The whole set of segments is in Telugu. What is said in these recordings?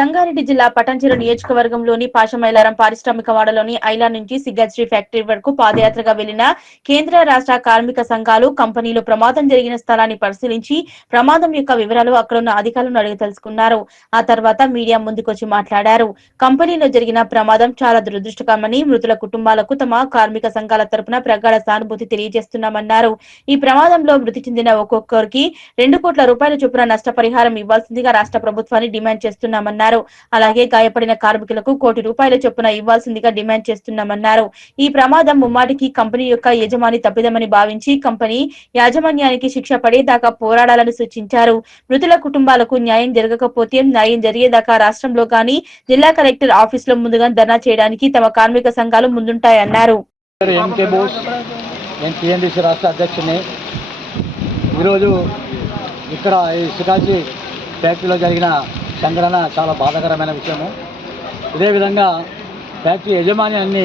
సంగారెడ్డి జిల్లా పటాన్చెరు నియోజకవర్గంలోని పాషమైలారం పారిశ్రామిక వాడలోని ఐలా నుంచి సిగరెట్ ఫ్యాక్టరీ వరకు పాదయాత్రగా వెళ్లిన కేంద్ర రాష్ట్ర కార్మిక సంఘాలు కంపెనీలో ప్రమాదం జరిగిన స్థలాన్ని పరిశీలించి ప్రమాదం యొక్క వివరాలు అక్కడున్న అధికారులను అడిగి తెలుసుకున్నారు. ఆ తర్వాత మీడియా ముందుకొచ్చి మాట్లాడారు. కంపెనీలో జరిగిన ప్రమాదం చాలా దురదృష్టకరమని, మృతుల కుటుంబాలకు తమ కార్మిక సంఘాల తరపున ప్రగాఢ సానుభూతి తెలియజేస్తున్నామన్నారు. ఈ ప్రమాదంలో మృతి చెందిన ఒక్కొక్కరికి 2 కోట్ల రూపాయల చొప్పున నష్టపరిహారం ఇవ్వాల్సిందిగా రాష్ట్ర ప్రభుత్వాన్ని డిమాండ్ చేస్తున్నామన్నారు. అలాగే గాయపడిన కార్మికులకు 1 కోటి రూపాయల చొప్పున ఇవ్వాల్సిందిగా డిమాండ్ చేస్తున్నామన్నారు. ఈ ప్రమాదం ముమ్మాటికి కంపెనీ యొక్క యజమాని తప్పిదమని భావించి కంపెనీ యాజమాన్యానికి శిక్ష పడేదాకా పోరాడాలని సూచించారు. మృతుల కుటుంబాలకు న్యాయం జరగకపోతే న్యాయం జరిగేదాకా రాష్ట్రంలో గాని జిల్లా కలెక్టర్ ఆఫీసులో ముందుగా ధర్నా చేయడానికి తమ కార్మిక సంఘాలు ముందుంటాయన్నారు. ఇక్కడ ఈ సికాచి ఫ్యాక్టరీలో జరిగిన సంఘటన చాలా బాధాకరమైన విషయము. ఇదే విధంగా ఫ్యాక్టరీ యజమాన్యాన్ని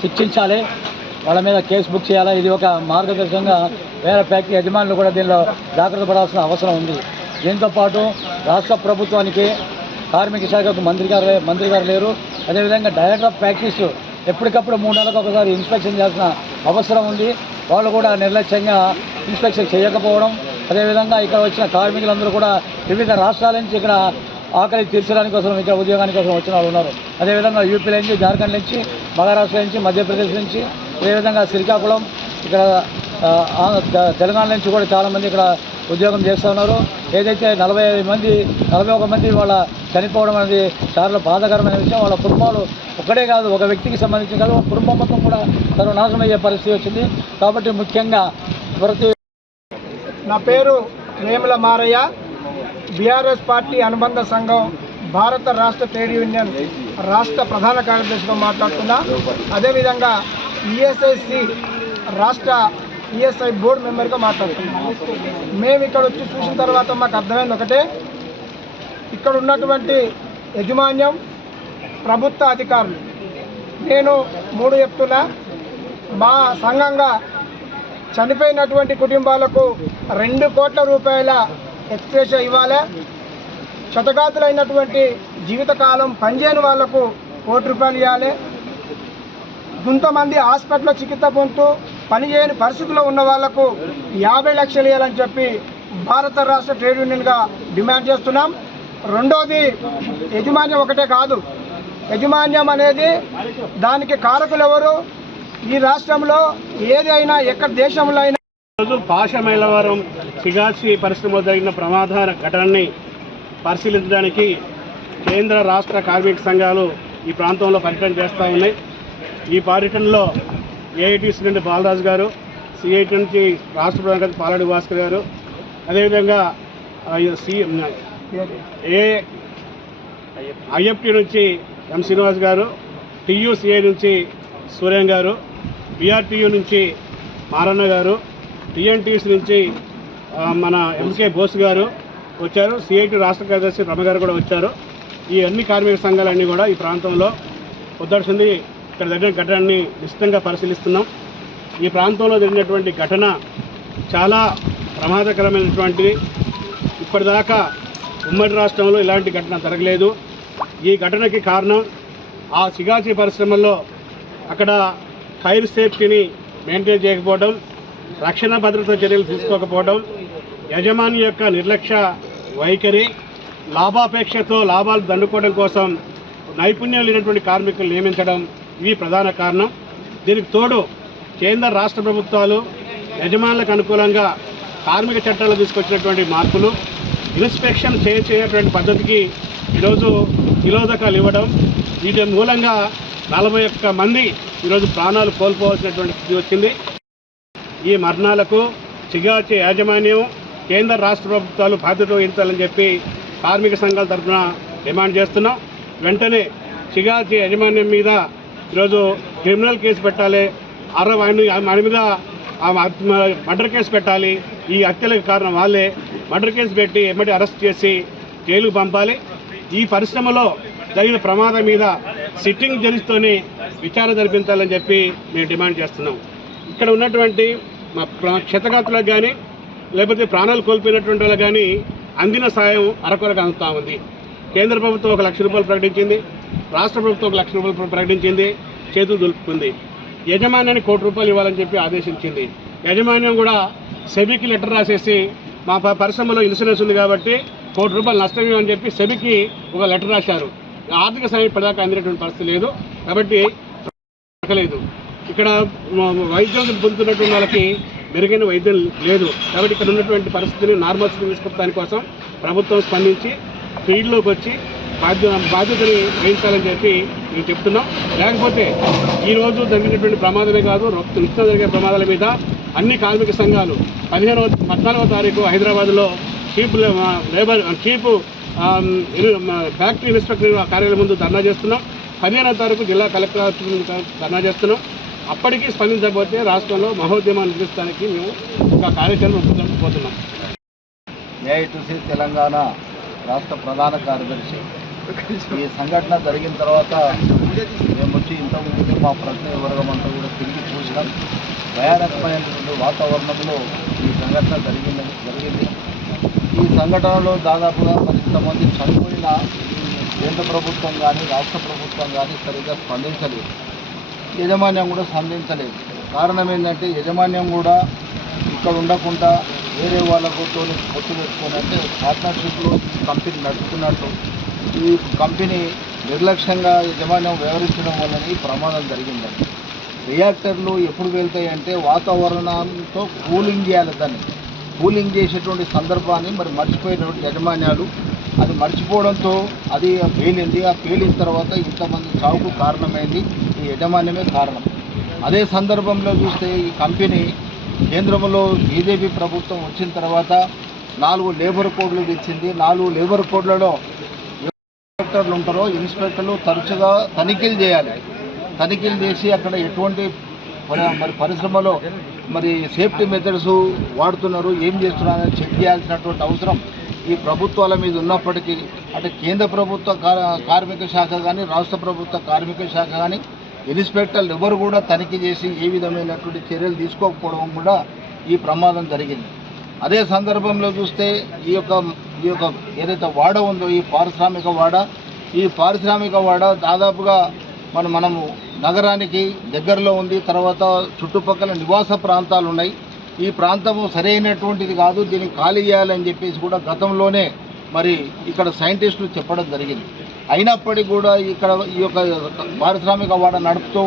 శిక్షించాలి, వాళ్ళ మీద కేసు బుక్ చేయాలి. ఇది ఒక మార్గదర్శకంగా వేరే ఫ్యాక్టరీ యజమానులు కూడా దీనిలో జాగ్రత్త పడాల్సిన అవసరం ఉంది. దీంతోపాటు రాష్ట్ర ప్రభుత్వానికి కార్మిక శాఖకు మంత్రి గారు లేరు. అదేవిధంగా డైరెక్టర్ ఆఫ్ ఫ్యాక్టరీస్ ఎప్పటికప్పుడు 3 నెలలకు ఒకసారి ఇన్స్పెక్షన్ చేయాల్సిన అవసరం ఉంది. వాళ్ళు కూడా నిర్లక్ష్యంగా ఇన్స్పెక్షన్ చేయకపోవడం, అదేవిధంగా ఇక్కడ వచ్చిన కార్మికులందరూ కూడా వివిధ రాష్ట్రాల నుంచి ఇక్కడ ఆకలి తీర్చడానికి కోసం ఇక్కడ ఉద్యోగానికి కోసం వచ్చిన వాళ్ళు ఉన్నారు. అదేవిధంగా యూపీ నుంచి, జార్ఖండ్ నుంచి, మహారాష్ట్ర నుంచి, మధ్యప్రదేశ్ నుంచి, అదేవిధంగా శ్రీకాకుళం, ఇక్కడ తెలంగాణ నుంచి కూడా చాలామంది ఇక్కడ ఉద్యోగం చేస్తూ ఉన్నారు. ఏదైతే 41 మంది వాళ్ళ చనిపోవడం అనేది చాలా బాధాకరమైన విషయం. వాళ్ళ కుటుంబాలు ఒక్కడే కాదు, ఒక వ్యక్తికి సంబంధించి కాదు, కుటుంబం మొత్తం కూడా సర్వనాశనం అయ్యే పరిస్థితి వచ్చింది. కాబట్టి ముఖ్యంగా నా పేరు వేముల మారయ్య, బీఆర్ఎస్ పార్టీ అనుబంధ సంఘం భారత రాష్ట్ర ట్రేడ్ యూనియన్ రాష్ట్ర ప్రధాన కార్యదర్శిగా మాట్లాడుతున్నా. అదేవిధంగా ఈఎస్ఐసి రాష్ట్ర ఈఎస్ఐ బోర్డు మెంబర్గా మాట్లాడుతున్నాం. మేము ఇక్కడ వచ్చి చూసిన తర్వాత మాకు అర్థమైంది ఒకటే, ఇక్కడ ఉన్నటువంటి యాజమాన్యం, ప్రభుత్వ అధికారులు, నేను 3 చెప్తున్నా. మా సంఘంగా చనిపోయినటువంటి కుటుంబాలకు 2 కోట్ల రూపాయల ఎక్స్‌గ్రేషియా ఇవ్వాలి. క్షతగాతులైనటువంటి జీవితకాలం పనిచేయని వాళ్లకు 1 కోటి రూపాయలు ఇవ్వాలి. కొంతమంది హాస్పిటల్లో చికిత్స పొందుతూ పనిచేయని పరిస్థితుల్లో ఉన్న వాళ్లకు 50 లక్షలు ఇవ్వాలని చెప్పి భారత రాష్ట్ర ట్రేడ్ యూనియన్గా డిమాండ్ చేస్తున్నాం. రెండోది, యాజమాన్యం ఒకటే కాదు, యాజమాన్యం అనేది దానికి కారకులు ఎవరు? ఈ రాష్ట్రంలో ఏది అయినా, ఎక్కడ దేశంలో అయినా. ఈరోజు పాషమైలవరం సిగాచి పరిశ్రమలో జరిగిన ప్రమాద ఘటనని పరిశీలించడానికి కేంద్ర రాష్ట్ర కార్మిక సంఘాలు ఈ ప్రాంతంలో పర్యటన చేస్తూ ఉన్నాయి. ఈ పర్యటనలో ఏఐటీసీ నుండి బాలరాజు గారు, సిఐటి నుంచి రాష్ట్ర ప్రధాన పాలడి భాస్కర్ గారు, అదేవిధంగా ఐఎఫ్టీ నుంచి ఎం శ్రీనివాస్ గారు, టీయూసీఐ నుంచి సూర్యం గారు, బీఆర్టీయూ నుంచి మారన్న గారు, టీఎన్టీసీ నుంచి మన ఎంకే బోస్ గారు వచ్చారు. సిఐటి రాష్ట్ర కార్యదర్శి రమ గారు కూడా వచ్చారు. ఈ అన్ని కార్మిక సంఘాలన్నీ కూడా ఈ ప్రాంతంలో ఉద్దర్శింది ఇక్కడ జరిగిన ఘటనని నిశ్చితంగా పరిశీలిస్తున్నాం. ఈ ప్రాంతంలో జరిగినటువంటి ఘటన చాలా ప్రమాదకరమైనటువంటిది. ఇప్పటిదాకా ఉమ్మడి రాష్ట్రంలో ఇలాంటి ఘటన జరగలేదు. ఈ ఘటనకి కారణం ఆ సిగాచి పరిశ్రమల్లో అక్కడ ఫైర్ సేఫ్టీని మెయింటైన్ చేయకపోవడం, రక్షణ భద్రత చర్యలు తీసుకోకపోవడం, యజమాని యొక్క నిర్లక్ష్య వైఖరి, లాభాపేక్షతో లాభాలు దండుకోవడం కోసం నైపుణ్యం లేనటువంటి కార్మికులు నియమించడం ఇవి ప్రధాన కారణం. దీనికి తోడు కేంద్ర రాష్ట్ర ప్రభుత్వాలు యజమానులకు అనుకూలంగా కార్మిక చట్టాలు తీసుకొచ్చినటువంటి మార్పులు, ఇన్స్పెక్షన్ చేయటువంటి పద్ధతికి ఈరోజు నిరోధకాలు ఇవ్వడం, వీటి మూలంగా 41 మంది ఈరోజు ప్రాణాలు కోల్పోవాల్సినటువంటి స్థితి వచ్చింది. ఈ మరణాలకు సిగాచి యాజమాన్యం, కేంద్ర రాష్ట్ర ప్రభుత్వాలు బాధ్యత వహించాలని చెప్పి కార్మిక సంఘాల తరఫున డిమాండ్ చేస్తున్నాం. వెంటనే సిగాచి యాజమాన్యం మీద ఈరోజు క్రిమినల్ కేసు పెట్టాలి, ఆయన మీద మర్డర్ కేసు పెట్టాలి. ఈ హత్యలకు కారణం వాళ్ళే. మర్డర్ కేసు పెట్టి ఎమ్మటి అరెస్ట్ చేసి జైలుకు పంపాలి. ఈ పరిశ్రమలో జరిగిన ప్రమాదం మీద సిట్టింగ్ జడ్జితోనే విచారణ జరిపించాలని చెప్పి మేము డిమాండ్ చేస్తున్నాం. ఇక్కడ ఉన్నటువంటి క్షతగాతులకు కానీ లేకపోతే ప్రాణాలు కోల్పోయినటువంటి వాళ్ళకి కానీ అందిన సాయం అరకొరకు అందుతూ ఉంది. కేంద్ర ప్రభుత్వం 1 లక్ష రూపాయలు ప్రకటించింది, రాష్ట్ర ప్రభుత్వం 1 లక్ష రూపాయలు ప్రకటించింది, చేతులు దులుపుకుంది. యజమాన్యాన్ని ₹1,00,00,000 ఇవ్వాలని చెప్పి ఆదేశించింది. యజమాన్యం కూడా సెబీకి లెటర్ రాసేసి మా పరిశ్రమలో ఇన్సూరెన్స్ ఉంది కాబట్టి ₹1,00,00,000 నష్టం ఇవ్వని చెప్పి సెబీకి ఒక లెటర్ రాశారు. ఆర్థిక సాయం ఇప్పటిదాకా అందినటువంటి పరిస్థితి లేదు కాబట్టి లేదు. ఇక్కడ వైద్యం పొందుతున్నటువంటి వాళ్ళకి మెరుగైన వైద్యం లేదు కాబట్టి ఇక్కడ ఉన్నటువంటి పరిస్థితిని నార్మల్ స్థితిని తీసుకొచ్చడానికి కోసం ప్రభుత్వం స్పందించి ఫీల్డ్లోకి వచ్చి బాధ్యతని వహించాలని చెప్పి మేము చెప్తున్నాం. లేకపోతే ఈరోజు జరిగినటువంటి ప్రమాదమే కాదు, నిత్యం జరిగే ప్రమాదాల మీద అన్ని కార్మిక సంఘాలు 14వ తారీఖు హైదరాబాద్లో చీఫ్ ఫ్యాక్టరీ ఇన్స్పెక్టర్ కార్యాలయం ముందు ధర్నా చేస్తున్నాం. 15వ తారీఖు జిల్లా కలెక్టర్ ఆఫీస్ ముందు ధర్నా చేస్తున్నాం. అప్పటికీ స్పందించకపోతే రాష్ట్రంలో మహోద్యమాన్ని నిర్వహించడానికి మేము ఒక కార్యాచరణ రూపొందించబోతున్నాం. ఏఐటీసీ తెలంగాణ రాష్ట్ర ప్రధాన కార్యదర్శి. ఈ సంఘటన జరిగిన తర్వాత మేము వచ్చి ఇంతకుముందు మా ప్రతినిధి వర్గం అంతా కూడా తిరిగి చూసినాం. భయానకమైనటువంటి వాతావరణంలో ఈ సంఘటన జరిగింది. ఈ సంఘటనలో దాదాపుగా మరింతమంది చనిపోయిన కేంద్ర ప్రభుత్వం కానీ రాష్ట్ర ప్రభుత్వం కానీ సరిగ్గా స్పందించలేదు, యజమాన్యం కూడా స్పందించలేదు. కారణం ఏంటంటే యజమాన్యం కూడా ఇక్కడ ఉండకుండా వేరే వాళ్ళతో పొత్తు పెట్టుకుని అంటే పార్ట్నర్షిప్లో కంపెనీ నడుపుతున్నట్టు ఈ కంపెనీ నిర్లక్ష్యంగా యజమాన్యం వ్యవహరించడం వలన ఈ ప్రమాదం జరిగిందండి. రియాక్టర్లు ఎప్పుడు వెళ్తాయంటే వాతావరణంతో కూలింగ్ చేయాలి, దాన్ని కూలింగ్ చేసేటువంటి సందర్భాన్ని మరి మర్చిపోయినటువంటి యజమాన్యాలు అది మర్చిపోవడంతో అది పేలింది. ఆ పేలిన తర్వాత ఇంతమంది చావుకు కారణమైంది ఈ యజమాన్యమే కారణం. అదే సందర్భంలో చూస్తే ఈ కంపెనీ కేంద్రంలో బీజేపీ ప్రభుత్వం వచ్చిన తర్వాత 4 లేబర్ కోడ్లు తెచ్చింది. 4 లేబర్ కోడ్లలో ఇన్స్పెక్టర్లు ఉంటారో ఇన్స్పెక్టర్లు తరచుగా తనిఖీలు చేయాలి. తనిఖీలు చేసి అక్కడ ఎటువంటి మరి పరిశ్రమలో మరి సేఫ్టీ మెథడ్స్ వాడుతున్నారు, ఏం చేస్తున్నారని చెక్ చేయాల్సినటువంటి అవసరం ఈ ప్రభుత్వాల మీద ఉన్నప్పటికీ అంటే కేంద్ర ప్రభుత్వ కార్మిక శాఖ కానీ రాష్ట్ర ప్రభుత్వ కార్మిక శాఖ కానీ ఇన్స్పెక్టర్లు ఎవరు కూడా తనిఖీ చేసి ఏ విధమైనటువంటి చర్యలు తీసుకోకపోవడం కూడా ఈ ప్రమాదం జరిగింది. అదే సందర్భంలో చూస్తే ఈ యొక్క ఏదైతే వాడ ఉందో ఈ పారిశ్రామిక వాడ దాదాపుగా మనము నగరానికి దగ్గరలో ఉంది. తర్వాత చుట్టుపక్కల నివాస ప్రాంతాలు ఉన్నాయి. ఈ ప్రాంతము సరైనటువంటిది కాదు, దీన్ని ఖాళీ చేయాలని చెప్పేసి కూడా గతంలోనే మరి ఇక్కడ సైంటిస్టులు చెప్పడం జరిగింది. అయినప్పటికీ కూడా ఇక్కడ ఈ యొక్క పారిశ్రామిక వాడ నడుపుతూ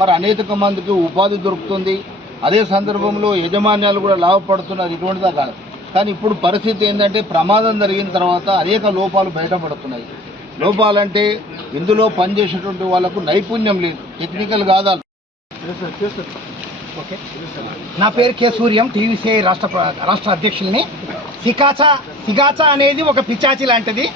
మరి అనేక మందికి ఉపాధి దొరుకుతుంది. అదే సందర్భంలో యజమాన్యాలు కూడా లాభపడుతున్నారు, ఇటువంటిదా కాదు. కానీ ఇప్పుడు పరిస్థితి ఏంటంటే ప్రమాదం జరిగిన తర్వాత అనేక లోపాలు బయటపడుతున్నాయి. లోపాలంటే ఇందులో పనిచేసేటువంటి వాళ్ళకు నైపుణ్యం లేదు, టెక్నికల్ కాదాలు. నా పేరు కె సూర్యం, టీవీసీఐ రాష్ట్ర అధ్యక్షుల్ని. సిగాచా అనేది ఒక పిచాచి లాంటిది.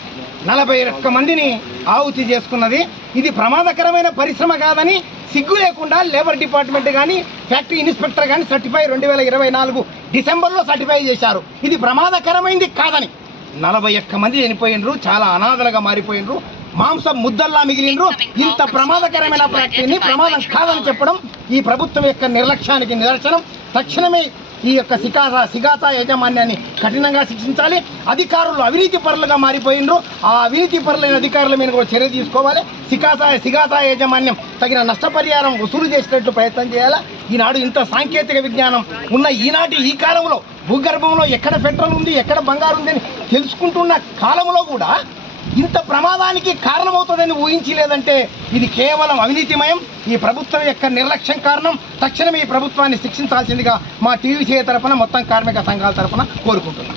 41 మందిని ఆహుతి చేసుకున్నది. ఇది ప్రమాదకరమైన పరిశ్రమ కాదని సిగ్గు లేకుండా లేబర్ డిపార్ట్మెంట్ కానీ ఫ్యాక్టరీ ఇన్స్పెక్టర్ కానీ సర్టిఫై 2024 డిసెంబర్లో సర్టిఫై చేశారు. ఇది ప్రమాదకరమైంది కాదని. 41 మంది చనిపోయినరు, చాలా అనాథలుగా మారిపోయినరు, మాంసం ముద్దల్లా మిగిలినరు. ఇంత ప్రమాదకరమైన ఫ్యాక్టరీని ప్రమాదం కాదని చెప్పడం ఈ ప్రభుత్వం యొక్క నిర్లక్ష్యానికి నిదర్శనం. తక్షణమే ఈ యొక్క సిగాచా యాజమాన్యాన్ని కఠినంగా శిక్షించాలి. అధికారులు అవినీతి పరులుగా మారిపోయినరు, ఆ అవినీతి పరులైన అధికారుల మీద కూడా చర్య తీసుకోవాలి. సిగాచా యాజమాన్యం తగిన నష్టపరిహారం వసూలు చేసేటట్లు ప్రయత్నం చేయాలి. ఈనాడు ఇంత సాంకేతిక విజ్ఞానం ఉన్న ఈ కాలంలో భూగర్భంలో ఎక్కడ పెట్రోల్ ఉంది, ఎక్కడ బంగారు ఉంది అని తెలుసుకుంటున్న కాలంలో కూడా ఇంత ప్రమాదానికి కారణమవుతుందని ఊహించలేదంటే ఇది కేవలం అవినీతిమయం. ఈ ప్రభుత్వం యొక్క నిర్లక్ష్యం కారణం. తక్షణమే ఈ ప్రభుత్వాన్ని శిక్షించాల్సిందిగా మా టీవీసీ తరఫున మొత్తం కార్మిక సంఘాల తరఫున కోరుకుంటున్నాం.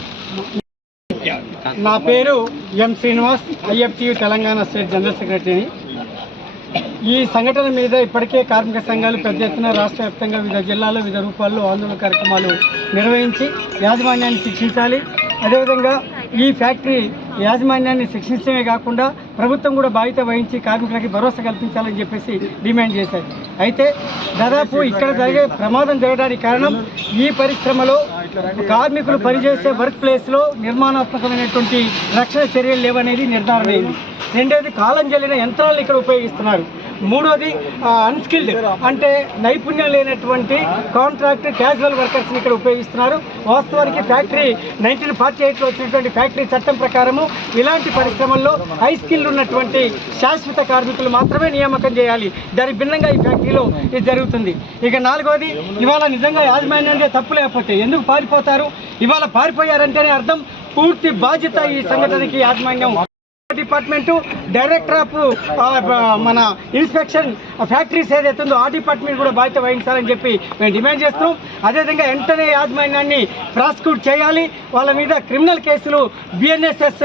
నా పేరు M Srinivas, IFTU Telangana state general సెక్రటరీని. ఈ సంఘటన మీద ఇప్పటికే కార్మిక సంఘాలు పెద్ద ఎత్తున రాష్ట్ర వ్యాప్తంగా వివిధ జిల్లాల్లో వివిధ రూపాల్లో ఆందోళన కార్యక్రమాలు నిర్వహించి యాజమాన్యాన్ని శిక్షించాలి, అదేవిధంగా ఈ ఫ్యాక్టరీ యాజమాన్యాన్ని శిక్షించడమే కాకుండా ప్రభుత్వం కూడా బాధ్యత వహించి కార్మికులకి భరోసా కల్పించాలని చెప్పేసి డిమాండ్ చేశారు. అయితే దాదాపు ఇక్కడ జరిగే ప్రమాదం జరగడానికి కారణం ఈ పరిశ్రమలో కార్మికులు పనిచేసే వర్క్ ప్లేస్లో నిర్మాణాత్మకమైనటువంటి రక్షణ చర్యలు లేవనేది నిర్ధారణ అయింది. రెండోది కాలం చెల్లిన యంత్రాలను ఇక్కడ ఉపయోగిస్తున్నారు. మూడోది అన్స్కిల్డ్ అంటే నైపుణ్యం లేనటువంటి కాంట్రాక్ట్ క్యాజువల్ వర్కర్స్ని ఇక్కడ ఉపయోగిస్తున్నారు. వాస్తవానికి ఫ్యాక్టరీ 1948లో వచ్చినటువంటి ఫ్యాక్టరీ చట్టం ప్రకారము ఇలాంటి పరిశ్రమల్లో హై స్కిల్ ఉన్నటువంటి శాశ్వత కార్మికులు మాత్రమే నియామకం చేయాలి. దానికి భిన్నంగా ఈ ఫ్యాక్టరీలో ఇది జరుగుతుంది. ఇక నాలుగోది, ఇవాళ నిజంగా యాజమాన్యానికి తప్పు లేకపోతే ఎందుకు పారిపోతారు? ఇవాళ పారిపోయారంటేనే అర్థం పూర్తి బాధ్యత ఈ సంఘటనకి యాజమాన్యం డిపార్ట్మెంటు, డైరెక్టర్ ఆఫ్ మన ఇన్స్పెక్షన్ ఫ్యాక్టరీస్ ఏదైతే ఉందో ఆ డిపార్ట్మెంట్ కూడా బాధ్యత వహించాలని చెప్పి మేము డిమాండ్ చేస్తున్నాం. అదేవిధంగా వెంటనే యాజమాన్యాన్ని ప్రాసిక్యూట్ చేయాలి. వాళ్ళ మీద క్రిమినల్ కేసులు BNSS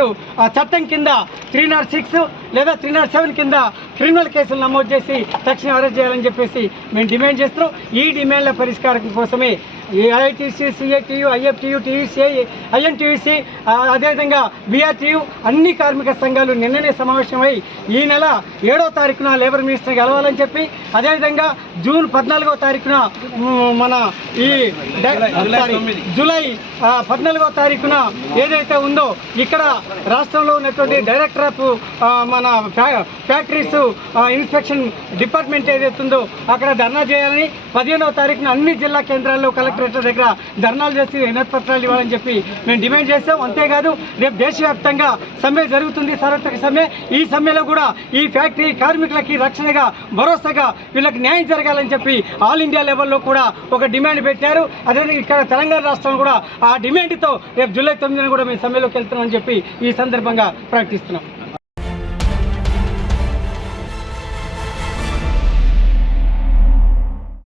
చట్టం కింద 306 లేదా 307 కింద క్రిమినల్ కేసులు నమోదు చేసి తక్షణం అరెస్ట్ చేయాలని చెప్పేసి మేము డిమాండ్ చేస్తున్నాం. ఈ డిమాండ్ల పరిష్కారం కోసమే AITC, CITU, IFTU, TUCI, INTUC, అదేవిధంగా BRTU అన్ని కార్మిక సంఘాలు నిన్ననే సమావేశమై ఈ నెల 7వ తారీఖున లేబర్ మినిస్టర్ కలవాలని చెప్పి, అదేవిధంగా జూన్ 14వ తారీఖున మన ఈ జూలై 14వ తారీఖున ఏదైతే ఉందో ఇక్కడ రాష్ట్రంలో ఉన్నటువంటి డైరెక్టర్ ఆఫ్ మన ఫ్యాక్టరీస్ ఇన్స్పెక్షన్ డిపార్ట్మెంట్ ఏదైతే ఉందో అక్కడ ధర్నా చేయాలని, 15వ తారీఖున అన్ని జిల్లా కేంద్రాల్లో కలెక్టరేట్ దగ్గర ధర్నాలు చేసి వినతి పత్రాలు ఇవ్వాలని చెప్పి మేము డిమాండ్ చేస్తాం. అంతేకాదు రేపు దేశవ్యాప్తంగా సమ్మె జరుగుతుంది, సార్వత్రిక సమ్మె. ఈ సమ్మెలో కూడా ఈ ఫ్యాక్టరీ కార్మికులకి రక్షణగా, భరోసాగా వీళ్ళకి న్యాయం జరగాలని చెప్పి ఆల్ ఇండియా లెవెల్లో కూడా ఒక డిమాండ్ పెట్టారు. అదేవిధంగా ఇక్కడ తెలంగాణ రాష్ట్రం కూడా ఆ డిమాండ్తో రేపు జూలై 9న కూడా మేము సమ్మెలోకి వెళ్తున్నామని చెప్పి ఈ సందర్భంగా ప్రకటిస్తున్నాం.